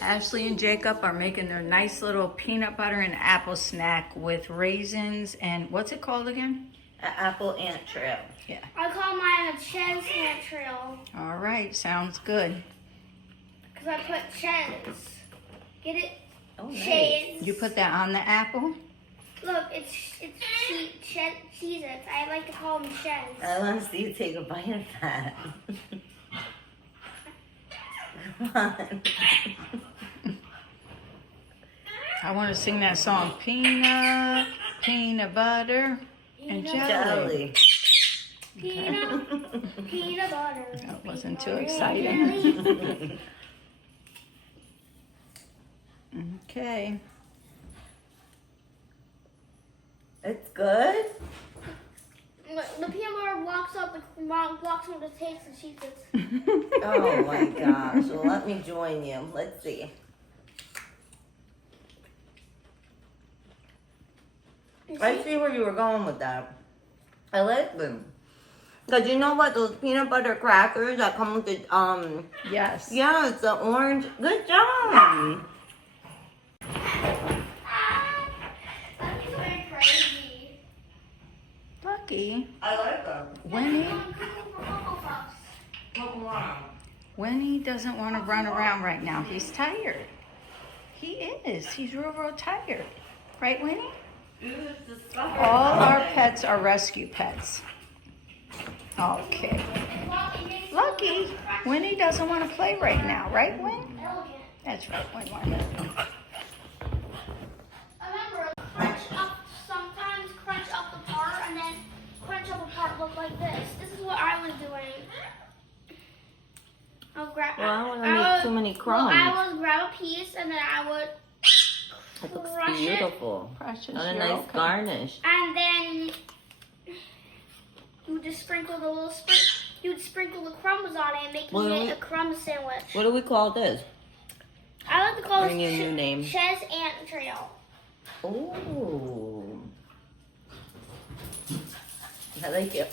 Ashley and Jacob are making their nice little peanut butter and apple snack with raisins and what's it called again? An apple ant trail. Yeah. I call mine a Ches ant trail All right, sounds good. because I put Ches. Get it? Oh, nice. Ches. You put that on the apple? Look, it's Cheez-Its. I like to call them Ches. I want to see you take a bite of that. Come on. I want to sing that song, peanut butter, and jelly. Jelly. Peanut butter. That wasn't too exciting. Okay. It's good? The peanut butter walks up the taste and Cheez-Its. Oh my gosh. Well, let me join you. Let's see. I see where you were going with that. I like them. Because you know what? Those peanut butter crackers that come with the, Yes. yeah, it's the orange. Good job. That's very crazy. Lucky. I like them. Winnie doesn't want to run around right now. He's tired. He is. He's real tired. Right, Winnie? All our pets are rescue pets. Okay. Lucky. Winnie doesn't want to play right now. Right, Win? That's right, Win. Remember, sometimes crunch up the part and then crunch up a part look like this. This is what I was doing. I'll grab. Well, I don't want to make too many crumbs. Well, I would grab a piece and then I would It looks crush beautiful. Precious, And a you're nice okay. garnish. and then you just sprinkle the little you'd sprinkle the crumbs on it, making Well, it a crumb sandwich. What do we call this? I like to call Bring you a new name. it Ches Ant Trail. Ooh. I like it.